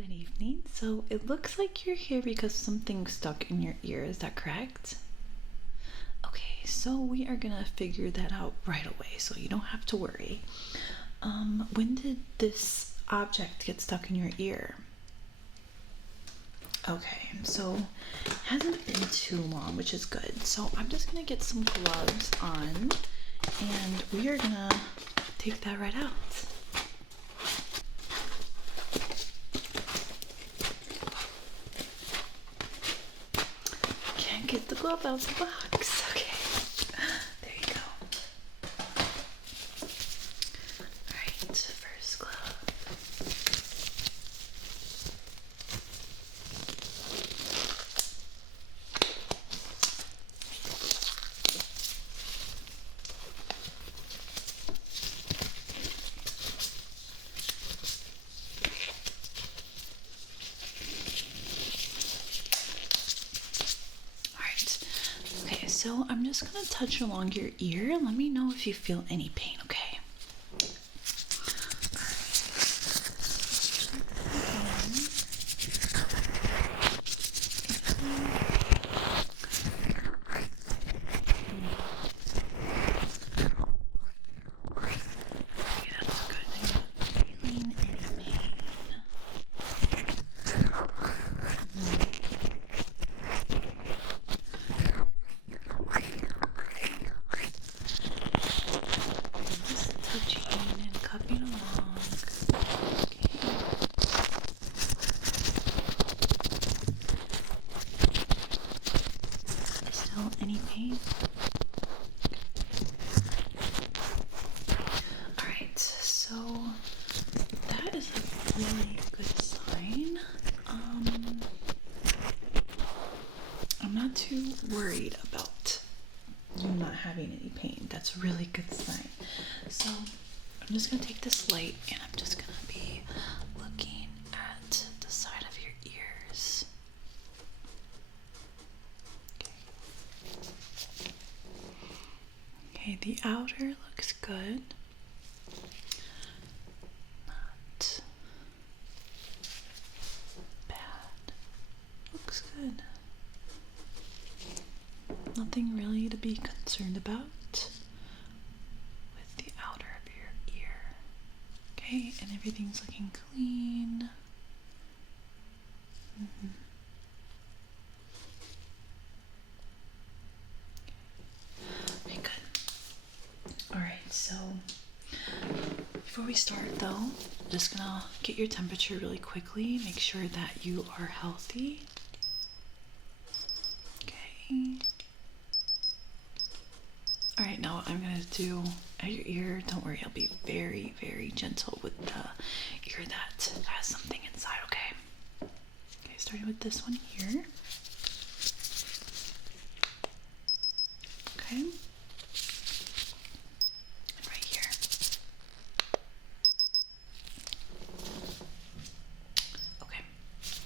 Good evening. So it looks like you're here because something's stuck in your ear. Is that correct? Okay, so we are gonna figure that out right away, so you don't have to worry. When did this object get stuck in your ear? Okay, so it hasn't been too long, which is good. So I'm just gonna get some gloves on, and we are gonna take that right out. Can't get the glove out of the box. Okay, there you go. Alright, first glove. Okay, so I'm just gonna touch along your ear. Let me know if you feel any pain, okay? Okay, that's good. I'm not feeling any pain. Just touching and cupping along. Okay. Still any pain? Alright, so that is a really good sign. I'm not too worried about you not having any pain. That's a really good sign. So I'm just gonna take this light and I'm just gonna be looking at the side of your ears. Okay, the outer looks good. Not bad. Looks good. Nothing really to be concerned about with the outer of your ear. Okay, and everything's looking clean. Okay, good. Alright, so before we start though, I'm just gonna get your temperature really quickly, make sure that you are healthy. Okay. Alright, now what I'm gonna do at your ear, don't worry, I'll be very, very gentle with the ear that has something inside, okay? Okay, starting with this one here. Okay. And right here. Okay,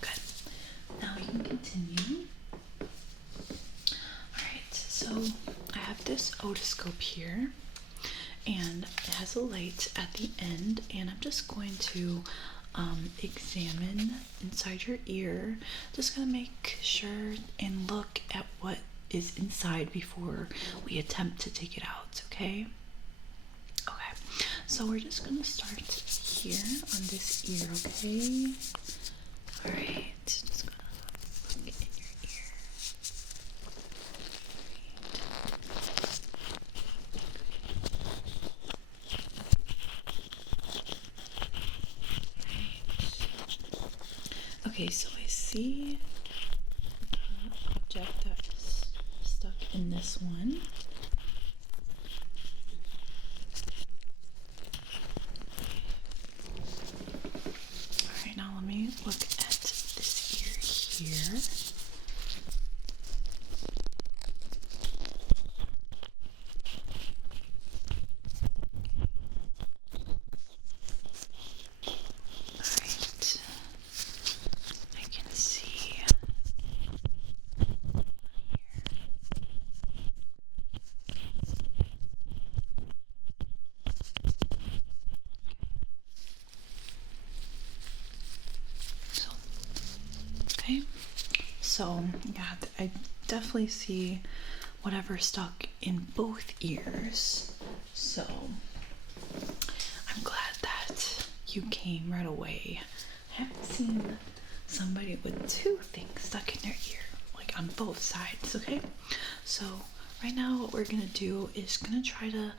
good. Now we can continue. Alright, so I have this otoscope here, and it has a light at the end, and I'm just going to examine inside your ear. Just gonna make sure and look at what is inside before we attempt to take it out, okay? Okay, so we're just gonna start here on this ear, okay? Alright, just gonna look in your ear. Okay, so I see the object that is stuck in this one. Alright, now let me look at this ear here. Alright, I can see here. So So yeah, I definitely see whatever stuck in both ears. So I'm glad that you came right away. I haven't seen somebody with two things stuck in their ear, like on both sides, okay? So right now what we're gonna do is gonna try to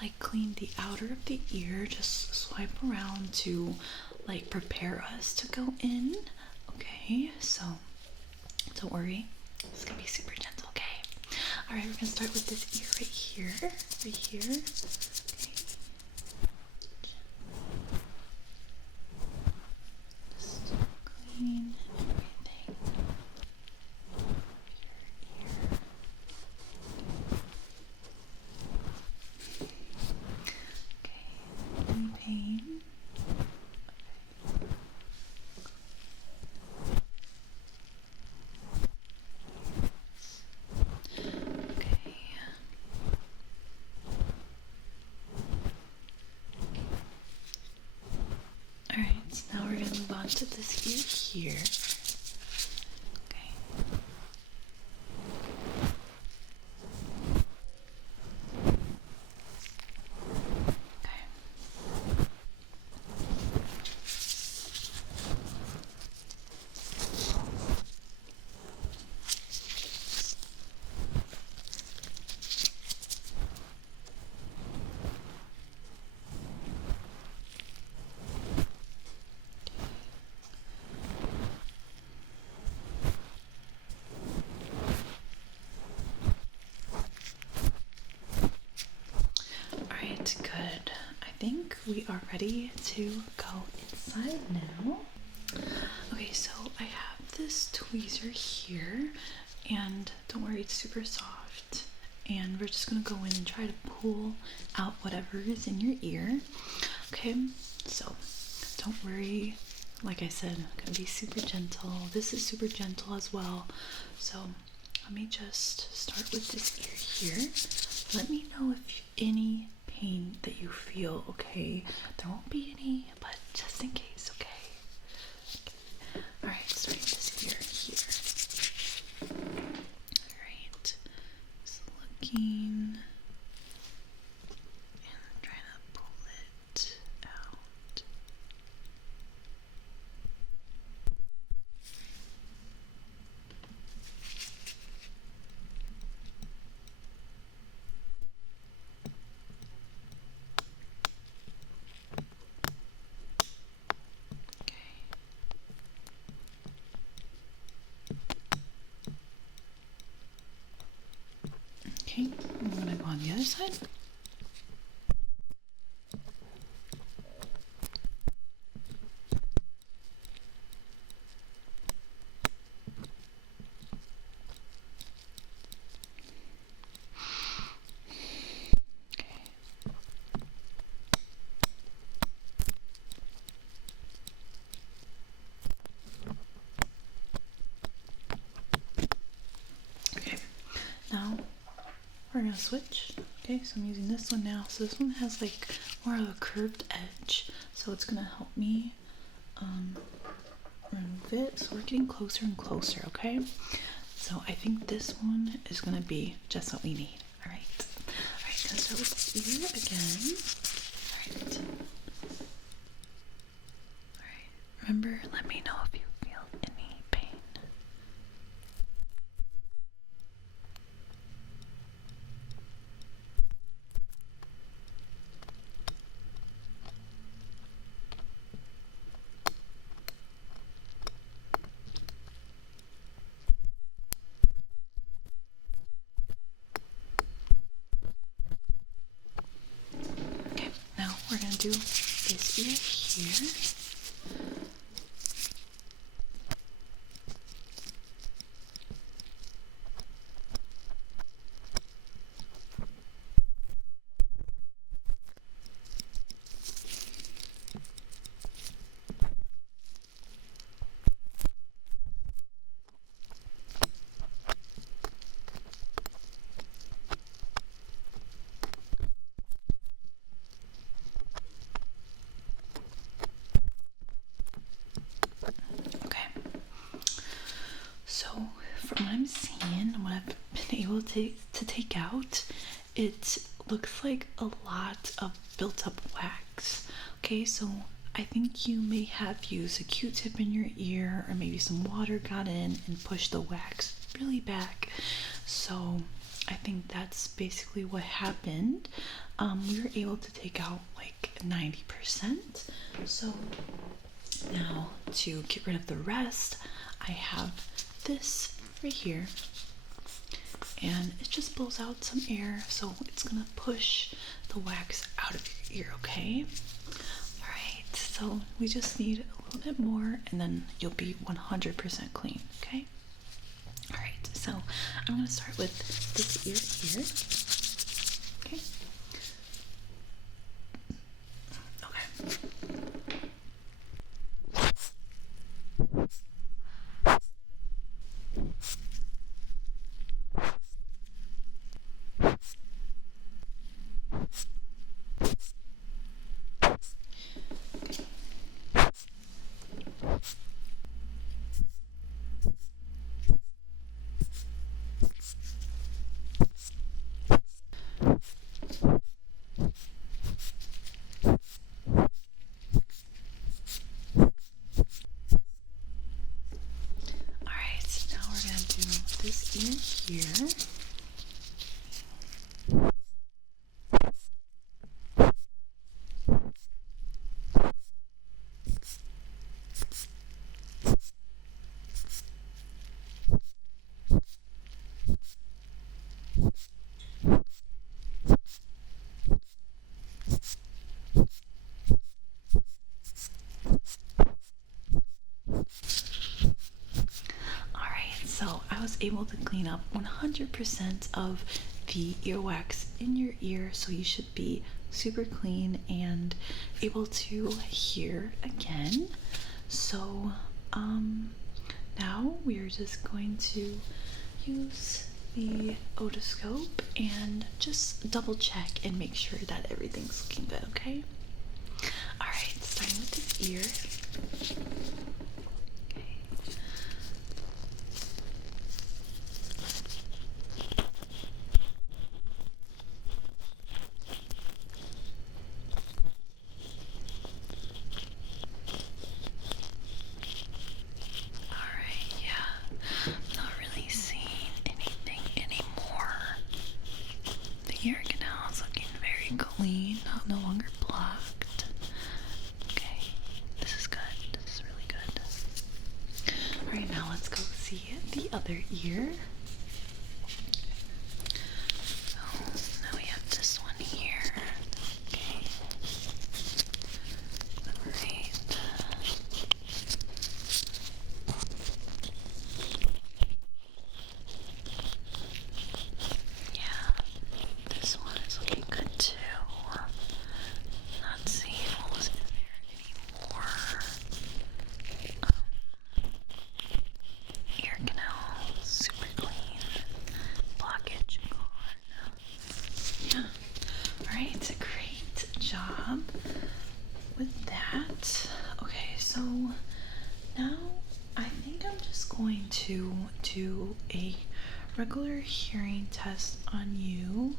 like clean the outer of the ear, just swipe around to like prepare us to go in. Okay, so don't worry, it's gonna be super gentle, okay? Alright, we're gonna start with this ear right here. Right here. Okay. Just clean everything. Your ear. Okay. Any pain? Alright, so now we're going to move on to this ear here. Okay. Alright, good. I think we are ready to go inside now. Okay, so I have this tweezer here, and don't worry, it's super soft. And we're just gonna go in and try to pull out whatever is in your ear. Okay, so don't worry. Like I said, I'm gonna be super gentle. This is super gentle as well. So let me just start with this ear here. Let me know if any pain that you feel, okay? There won't be any, but just in case, okay? Alright, starting this ear here. Alright, just looking and trying to pull it out. Okay, I'm gonna go on the other side. Okay, now we're gonna switch. Okay, so I'm using this one now. So this one has like more of a curved edge, so it's gonna help me remove it. So we're getting closer and closer, okay? So I think this one is gonna be just what we need. Alright. Alright, gonna start with the ear again. Alright. Alright. Remember, let me know if you feel any pain. Okay, now we're gonna do this ear here. to take out, it looks like a lot of built up wax. Okay, so I think you may have used a Q-tip in your ear, or maybe some water got in and pushed the wax really back. So I think that's basically what happened. We were able to take out like 90%. So now to get rid of the rest, I have this right here, and it just blows out some air, so it's gonna push the wax out of your ear, okay? Alright, so we just need a little bit more, and then you'll be 100% clean, okay? Alright, so I'm gonna start with this ear here. Okay. Okay. Alright, now we're gonna do this ear here. Alright, so I was able to clean up 100% of the earwax in your ear, so you should be super clean and able to hear again. So now we're just going to use the otoscope and just double check and make sure that everything's looking good, okay? Alright, starting with this ear. Okay. Alright, yeah. Not really seeing anything anymore. The ear canal is looking very clean, no longer blocked. Okay, this is good. This is really good. Alright, now let's go see the other ear. So now we have this one here. Okay. Alright. Yeah, this one is looking good too. Not seeing what was in there anymore. Ear canal, super clean. Blockage gone. Yeah. Alright, great job with that. Okay, so now I think I'm just going to do a regular hearing test on you.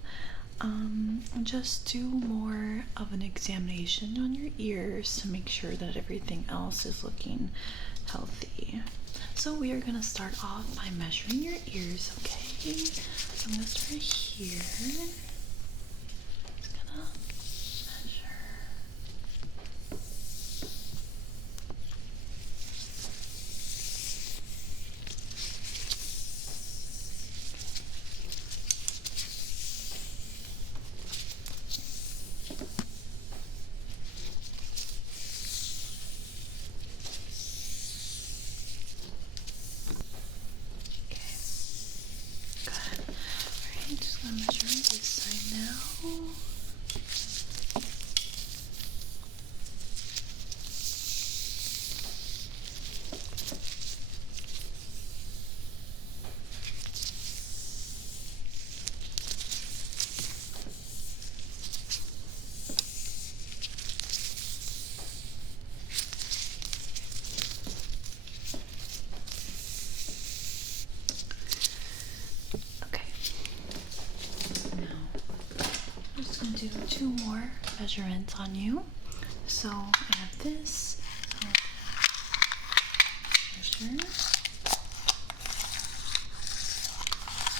Just do more of an examination on your ears to make sure that everything else is looking healthy. So we are going to start off by measuring your ears, okay? So I'm going to start here. Just going to measure. Good. Alright, just gonna measure on this side. measurement on you. So I have this. Measure.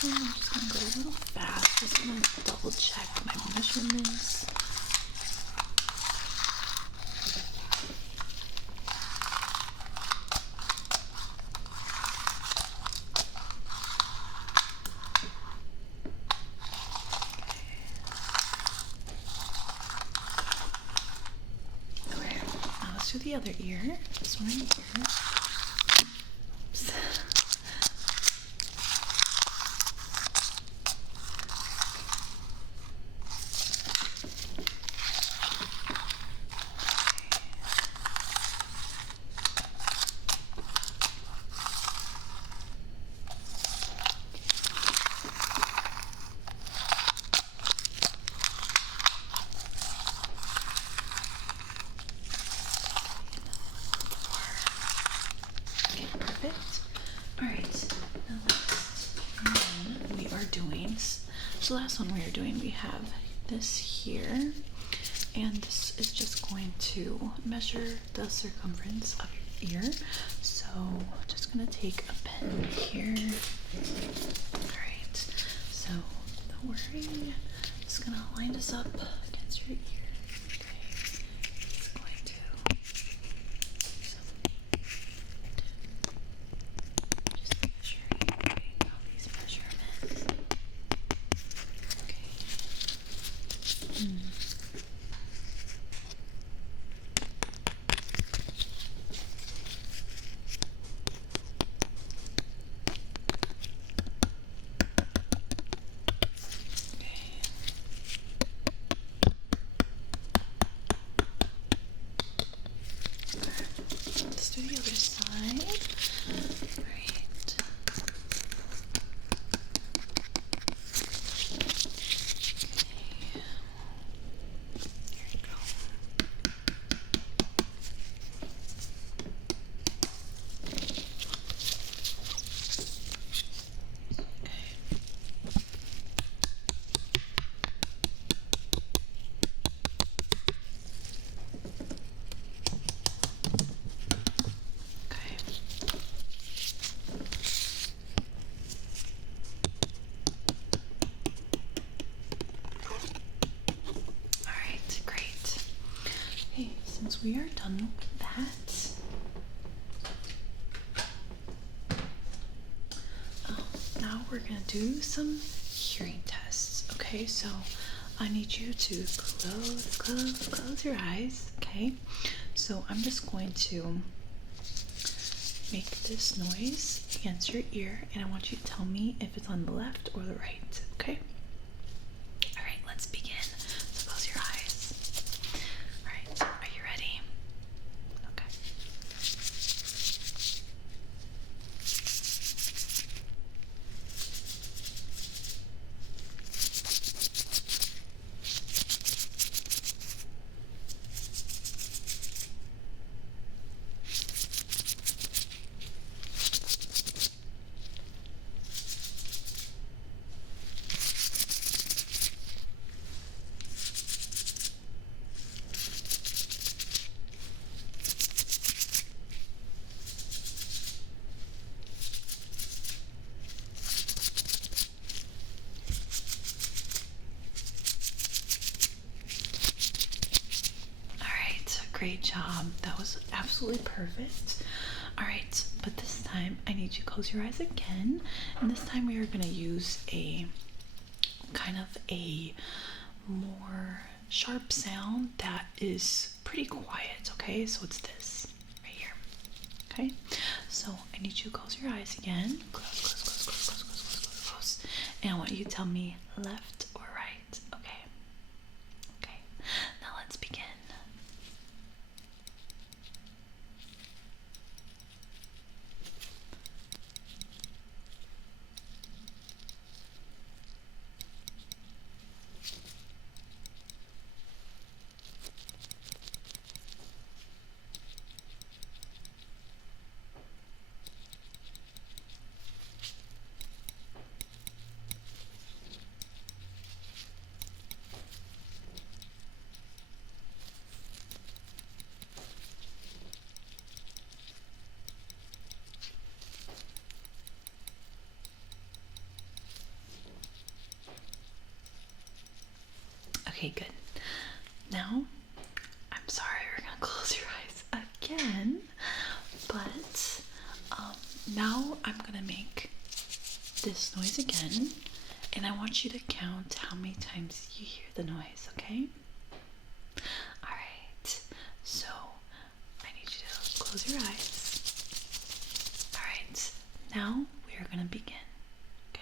And I'm just gonna go a little fast. Just gonna double check my measurements. Okay, now let's do the other ear. This one right here. Oops. Okay, perfect. Alright, now next one we are doing, so last one we are doing, we have this here, and this is just going to measure the circumference of your ear. So I'm just gonna take a pen here. Alright, so don't worry, I'm just gonna line this up against your ear. Okay, it's going to just make sure you're getting all these measurements. Okay. Let's do the other side. Right. Okay. Here we go. Okay. Alright, great. Okay, since we are done with that, now we're gonna do some hearing tests. Okay, so I need you to close your eyes. Okay, so I'm just going to make this noise against your ear, and I want you to tell me if it's on the left or the right. Okay. All right, let's begin. So close your eyes. All right, are you ready? Okay. Great job. That was absolutely perfect. All right, but this time I need you to close your eyes again, and this time we are going to use a kind of a more sharp sound that is pretty quiet. Okay, so it's this right here. Okay, so I need you to close your eyes again. Close. And I want you to tell me left or right. Okay, now let's begin. Okay, good. Now, I'm sorry, we're gonna close your eyes again, but now I'm gonna make this noise again, and I want you to count how many times you hear the noise, okay? Alright, so I need you to close your eyes. Alright, now we are gonna begin. Okay.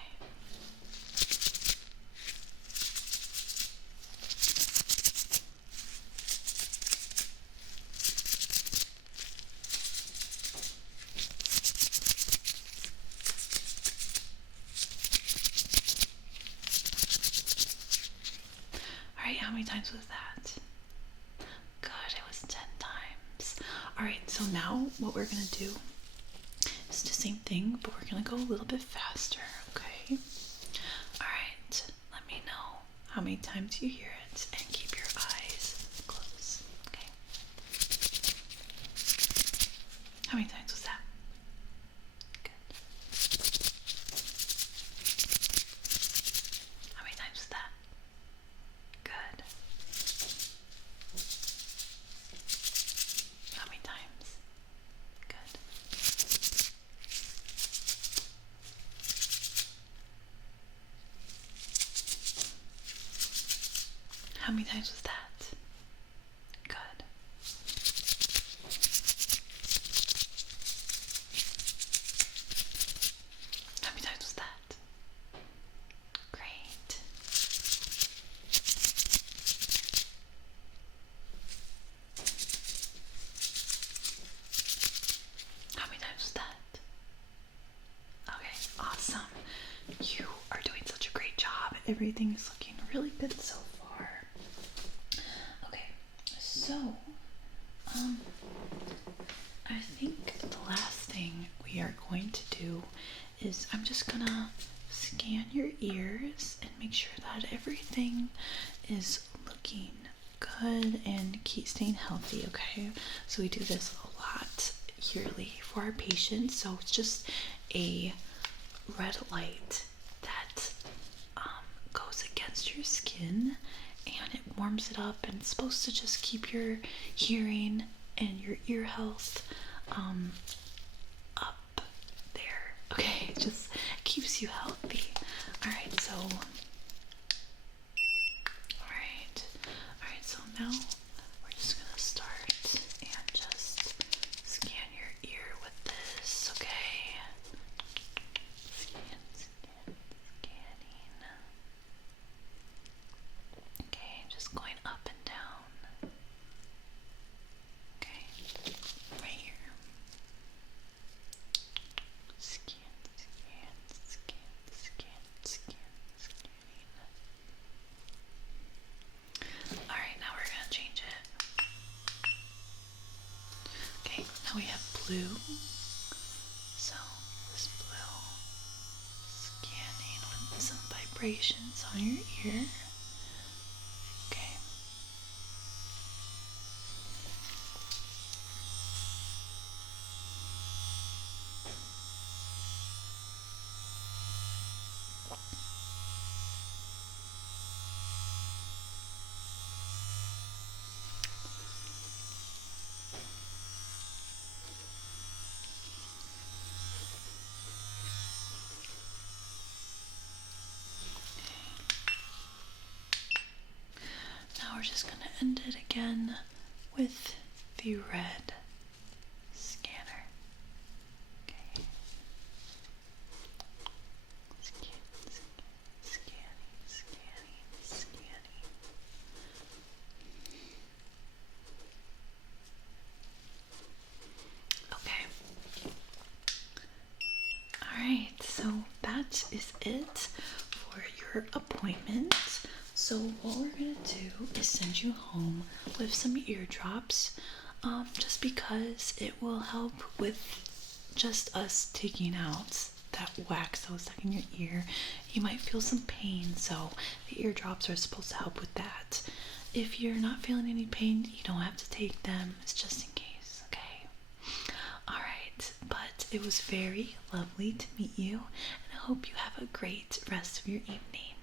Alright, how many times was that? Good, it was 10 times. Alright, so now what we're gonna do is the same thing, but we're gonna go a little bit faster, okay? Alright, let me know how many times you hear it and keep your eyes closed, okay? How many times was that? Good. How many times was that? Good. How many times? Good. How many times was that? Good. How many times was that? Great. How many times was that? Okay, awesome. You are doing such a great job. Everything's looking really good so far. Okay, so I think the last thing we are going to do is I'm just gonna scan your ears and make sure that everything is looking good and keep staying healthy, okay? So we do this a lot yearly for our patients. So it's just a red light that goes against your skin and it warms it up, and it's supposed to just keep your hearing and your ear health up there, okay? It just keeps you healthy. Alright, so so now we're just gonna start and just scan your ear with this, okay? Scanning. Okay, just going up and down. Okay, right here. Scan, scanning. Alright, now we're gonna change it. Okay, now we have blue. So this blue scanning with some vibrations on your ear. Okay. Now we're just going to end it again with the red scanner. Okay. Scanning. Okay. Alright, so that is it for your appointment. So what we're going to do is send you home with some eardrops, just because it will help with just us taking out that wax that was stuck in your ear. You might feel some pain, so the eardrops are supposed to help with that. If you're not feeling any pain, you don't have to take them. It's just in case, okay? Alright, but it was very lovely to meet you, and I hope you have a great rest of your evening.